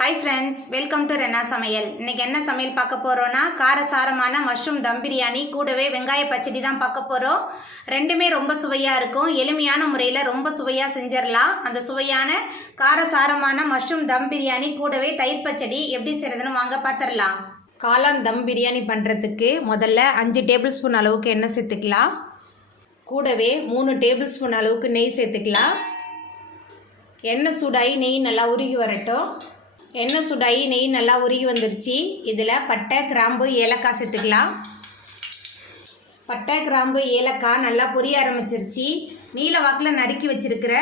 High friends welcome to Rena Samayal इनके என்ன சமையல் பார்க்க போறோம்னா காரசாரமான மஷ்ரூம் தம் பிரியாணி கூடவே வெங்காய பச்சடி தான் பார்க்க போறோம். ரெண்டுமே ரொம்ப சுவையா இருக்கும். எளிமையான முறையில் ரொம்ப சுவையா செஞ்சிரலாம். அந்த சுவையான காரசாரமான மஷ்ரூம் தம் பிரியாணி கூடவே தயிர் பச்சடி எப்படி செய்யறதுன்னு வாங்க பார்த்துடலாம். காளான் தம் பிரியாணி பண்ணுறதுக்கு முதல்ல 5 டேபிள் ஸ்பூன் அளவுக்கு எண்ணெய் சேர்த்துக்கலாம். கூடவே 3 டேபிள் ஸ்பூன் அளவுக்கு நெய் சேர்த்துக்கலாம். எண்ணெய் சூடாகி நெய் நல்லா உருகி வரட்டும். எண்ணெய் சூடாகி நெய் நல்லா உருகி வந்துருச்சு. இதில் பட்டை கிராம்பு ஏலக்காய் சேர்த்துக்கலாம். பட்டை கிராம்பு ஏலக்காய் நல்லா பொரிய ஆரம்பிச்சிருச்சு. நீல வாக்கில் நறுக்கி வச்சுருக்கிற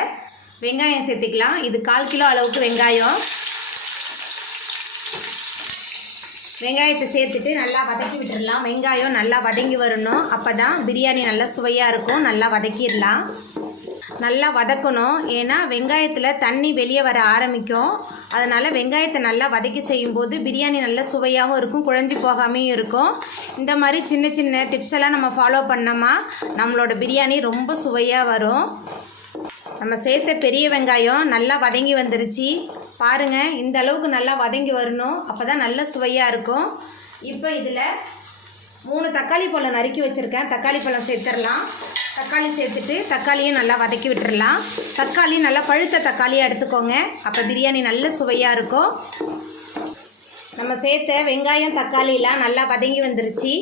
வெங்காயம் சேர்த்துக்கலாம். இது 1/4 கிலோ அளவுக்கு வெங்காயத்தை சேர்த்துட்டு நல்லா வதக்கி விட்டுடலாம். வெங்காயம் நல்லா வதங்கி வரணும். அப்போ தான் பிரியாணி நல்லா சுவையாக இருக்கும். நல்லா வதக்கிடலாம். நல்லா வதக்கணும். ஏன்னா வெங்காயத்தில் தண்ணி வெளியே வர ஆரம்பிக்கும். அதனால் வெங்காயத்தை நல்லா வதக்கி செய்யும்போது பிரியாணி நல்லா சுவையாகவும் இருக்கும், குழஞ்சி போகாமையும் இருக்கும். இந்த மாதிரி சின்ன சின்ன டிப்ஸ் எல்லாம் நம்ம ஃபாலோ பண்ணோமா நம்மளோட பிரியாணி ரொம்ப சுவையாக வரும். நம்ம சேர்த்த பெரிய வெங்காயம் நல்லா வதங்கி வந்துருச்சு. பாருங்கள், இந்த அளவுக்கு நல்லா வதங்கி வரணும். அப்போ தான் நல்ல சுவையாக இருக்கும். இப்போ இதில் 3 தக்காளி பழம் நறுக்கி வச்சுருக்கேன். தக்காளி பழம் சேர்த்துடலாம். தக்காளி சேர்த்துட்டு தக்காளியும் நல்லா வதக்கி விட்டுடலாம். தக்காளி நல்லா பழுத்த தக்காளியாக எடுத்துக்கோங்க. அப்போ பிரியாணி நல்ல சுவையாக இருக்கும். நம்ம சேர்த்த வெங்காயம் தக்காளிலாம் நல்லா வதங்கி வந்துருச்சு.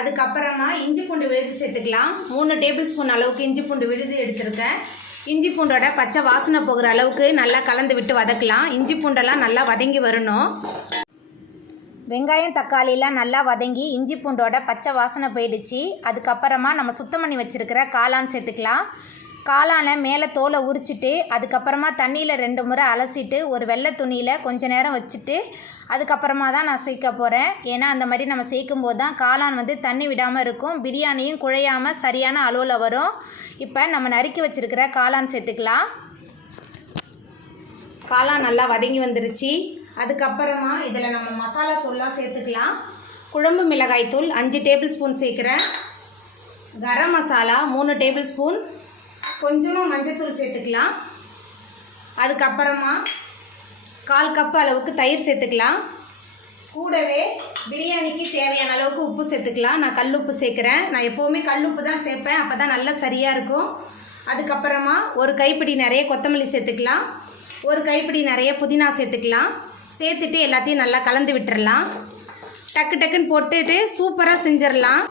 அதுக்கப்புறமா இஞ்சி பூண்டு விழுது சேர்த்துக்கலாம். 3 டேபிள் ஸ்பூன் அளவுக்கு இஞ்சி பூண்டு விழுது எடுத்துருக்கேன். இஞ்சி பூண்டோட பச்சை வாசனை போகிற அளவுக்கு நல்லா கலந்து விட்டு வதக்கலாம். இஞ்சி பூண்டெல்லாம் நல்லா வதங்கி வரணும். வெங்காயம் தக்காளிலாம் நல்லா வதங்கி இஞ்சி பூண்டோட பச்சை வாசனை போயிடுச்சு. அதுக்கப்புறமா நம்ம சுத்தம் பண்ணி வச்சுருக்கிற காளான் சேர்த்துக்கலாம். காளானை மேலே தோலை உரிச்சிட்டு அதுக்கப்புறமா தண்ணியில் 2 முறை அலசிட்டு ஒரு வெள்ளை துணியில் கொஞ்ச நேரம் வச்சுட்டு அதுக்கப்புறமா தான் நான் சேர்க்க போகிறேன். ஏன்னா அந்த மாதிரி நம்ம சேர்க்கும் போது தான் காளான் தண்ணி விடாமல் இருக்கும். பிரியாணியும் குழையாமல் சரியான அளவில் வரும். இப்போ நம்ம நறுக்கி வச்சுருக்கிற காளான் சேர்த்துக்கலாம். காளான் நல்லா வதங்கி வந்துருச்சு. அதுக்கப்புறமா இதில் நம்ம மசாலா தூள்லாம் சேர்த்துக்கலாம். குழம்பு மிளகாய் தூள் 5 டேபிள் ஸ்பூன் சேர்க்குறேன். Garam masala 3 table spoon. கொஞ்சமாக மஞ்சத்தூள் சேர்த்துக்கலாம். அதுக்கப்புறமா 1/4 கப் அளவுக்கு தயிர் சேர்த்துக்கலாம். கூடவே பிரியாணிக்கு தேவையான அளவுக்கு உப்பு சேர்த்துக்கலாம். நான் கல் உப்பு சேர்க்குறேன். நான் எப்போவுமே கல் உப்பு தான் சேர்ப்பேன். அப்போ தான் நல்லா சரியாக இருக்கும். அதுக்கப்புறமா ஒரு கைப்பிடி நிறைய கொத்தமல்லி சேர்த்துக்கலாம். ஒரு கைப்பிடி நிறைய புதினா சேர்த்துக்கலாம். சேர்த்துட்டு எல்லாத்தையும் நல்லா கலந்து விட்டுறலாம். டக்கு டக்குன்னு போட்டுட்டு சூப்பராக செஞ்சிடலாம்.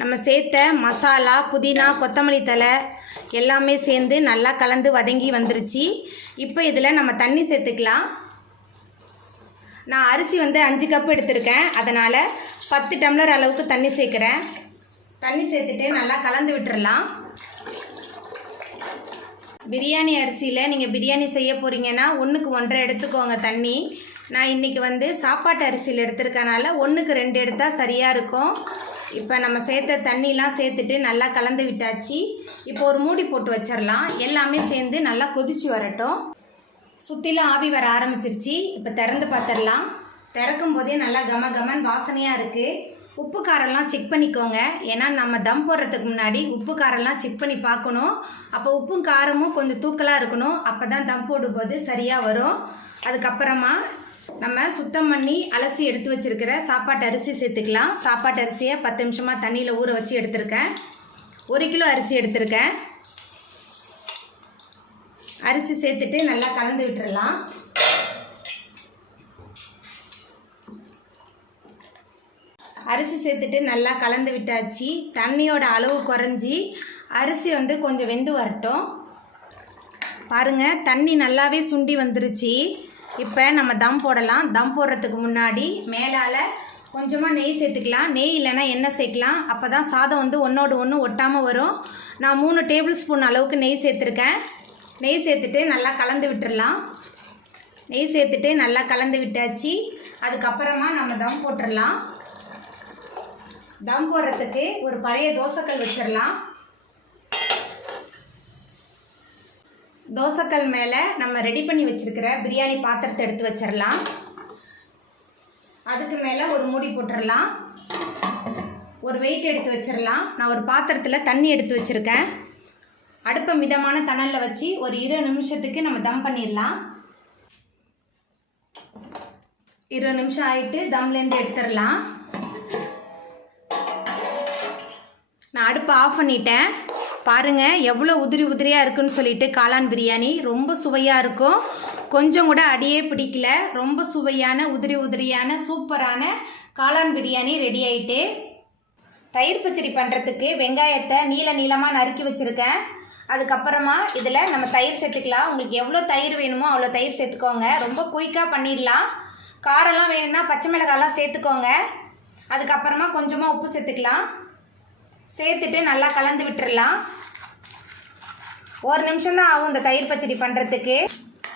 நம்ம சேர்த்த மசாலா, புதினா, கொத்தமல்லி தழை எல்லாமே சேர்ந்து நல்லா கலந்து வதங்கி வந்துருச்சு. இப்போ இதில் நம்ம தண்ணி சேர்த்துக்கலாம். நான் அரிசி 5 கப் எடுத்திருக்கேன். அதனால் 10 டம்ளர் அளவுக்கு தண்ணி சேர்க்குறேன். தண்ணி சேர்த்துட்டு நல்லா கலந்து விட்டுறலாம். பிரியாணி அரிசியில் நீங்கள் பிரியாணி செய்ய போகிறீங்கன்னா 1க்கு 1.5 எடுத்துக்கோங்க தண்ணி. நான் இன்றைக்கி சாப்பாட்டு அரிசியில் எடுத்துருக்கனால 1க்கு 2 எடுத்தால் சரியாக இருக்கும். இப்போ நம்ம சேர்த்த தண்ணிலாம் சேர்த்துட்டு நல்லா கலந்து விட்டாச்சு. இப்போ ஒரு மூடி போட்டு வச்சிடலாம். எல்லாமே சேர்ந்து நல்லா கொதிச்சு வரட்டும். சுற்றிலும் ஆவி வர ஆரம்பிச்சிருச்சு. இப்போ திறந்து பார்த்துடலாம். திறக்கும் போதே நல்லா கமன் வாசனையாக இருக்குது. உப்பு காரெல்லாம் செக் பண்ணிக்கோங்க. ஏன்னா நம்ம தம் போடுறதுக்கு முன்னாடி உப்பு காரெல்லாம் செக் பண்ணி பார்க்கணும். அப்போ உப்பும் காரமும் கொஞ்சம் தூக்கலாக இருக்கணும். அப்போ தான் தம் போடும்போது சரியாக வரும். அதுக்கப்புறமா நம்ம சுத்தம் பண்ணி அலசி எடுத்து வச்சுருக்கிற சாப்பாட்டு அரிசி சேர்த்துக்கலாம். சாப்பாட்டு அரிசியை 10 நிமிஷமாக தண்ணியில் ஊற வச்சு எடுத்திருக்கேன். 1 கிலோ அரிசி எடுத்திருக்கேன். அரிசி சேர்த்துட்டு நல்லா கலந்து விட்டுறலாம். அரிசி சேர்த்துட்டு நல்லா கலந்து விட்டாச்சு. தண்ணியோட அளவு குறைஞ்சி அரிசி கொஞ்சம் வெந்து வரட்டும். பாருங்கள், தண்ணி நல்லாவே சுண்டி வந்துருச்சு. இப்போ நம்ம தம் போடலாம். தம் போடுறதுக்கு முன்னாடி மேலால் கொஞ்சமாக நெய் சேர்த்துக்கலாம். நெய் இல்லைன்னா எண்ணெய் சேர்க்கலாம். அப்போ தான் சாதம் ஒன்றோடு ஒன்று ஒட்டாமல் வரும். நான் 3 டேபிள் ஸ்பூன் அளவுக்கு நெய் சேர்த்துருக்கேன். நெய் சேர்த்துட்டு நல்லா கலந்து விட்டுடலாம். நெய் சேர்த்துட்டு நல்லா கலந்து விட்டாச்சு. அதுக்கப்புறமா நம்ம தம் போட்டுடலாம். தம் போடுறதுக்கு ஒரு பழைய தோசைக்கல் வச்சிடலாம். தோசைக்கல் மேலே நம்ம ரெடி பண்ணி வச்சுருக்கிற பிரியாணி பாத்திரத்தை எடுத்து வச்சிடலாம். அதுக்கு மேலே ஒரு மூடி போட்டுடலாம். ஒரு வெயிட் எடுத்து வச்சிடலாம். நான் ஒரு பாத்திரத்தில் தண்ணி எடுத்து வச்சுருக்கேன். அடுப்பை மிதமான தணலில் வச்சு ஒரு 20 நிமிஷத்துக்கு நம்ம தம் பண்ணிடலாம். 20 நிமிஷம் ஆகிட்டு தம்லேருந்து எடுத்துடலாம். நான் அடுப்பை ஆஃப் பண்ணிட்டேன். பாருங்கள் எவ்வளோ உதிரி உதிரியாக இருக்குன்னு சொல்லிட்டு காளான் பிரியாணி ரொம்ப சுவையாக இருக்கும். கொஞ்சம் கூட அடியே பிடிக்கல. ரொம்ப சுவையான உதிரி உதிரியான சூப்பரான காளான் பிரியாணி ரெடி ஆகிட்டு. தயிர் பச்சடி பண்ணுறதுக்கு வெங்காயத்தை நீளமாக நறுக்கி வச்சுருக்கேன். அதுக்கப்புறமா இதில் நம்ம தயிர் சேர்த்துக்கலாம். உங்களுக்கு எவ்வளோ தயிர் வேணுமோ அவ்வளோ தயிர் சேர்த்துக்கோங்க. ரொம்ப குயிக்காக பண்ணிடலாம். காரம்லாம் வேணும்னா பச்சை மிளகாலாம் சேர்த்துக்கோங்க. அதுக்கப்புறமா கொஞ்சமாக உப்பு சேர்த்துக்கலாம். சேர்த்துட்டு நல்லா கலந்து விட்டுடலாம். 1 நிமிஷம் தான் ஆகும் இந்த தயிர் பச்சடி பண்ணுறதுக்கு.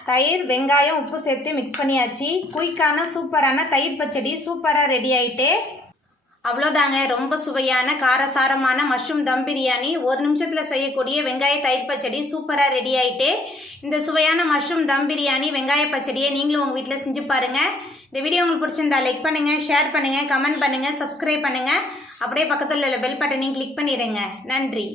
தயிர் வெங்காயம் உப்பு சேர்த்து மிக்ஸ் பண்ணியாச்சு. குயிக்கான சூப்பரான தயிர் பச்சடி சூப்பராக ரெடி ஆகிட்டு. அவ்வளோதாங்க. ரொம்ப சுவையான காரசாரமான மஷ்ரூம் தம் பிரியாணி 1 நிமிஷத்தில் செய்யக்கூடிய வெங்காய தயிர் பச்சடி சூப்பராக ரெடி ஆகிட்டு. இந்த சுவையான மஷ்ரூம் தம் பிரியாணி வெங்காய பச்சடியை நீங்களும் உங்கள் வீட்டில் செஞ்சு பாருங்கள். இந்த வீடியோ உங்களுக்கு பிடிச்சிருந்தா லைக் பண்ணுங்கள், ஷேர் பண்ணுங்கள், கமெண்ட் பண்ணுங்கள், சப்ஸ்கிரைப் பண்ணுங்கள். அப்படியே பக்கத்தில் உள்ள பெல் பட்டனையும் கிளிக் பண்ணிடுங்க. நன்றி.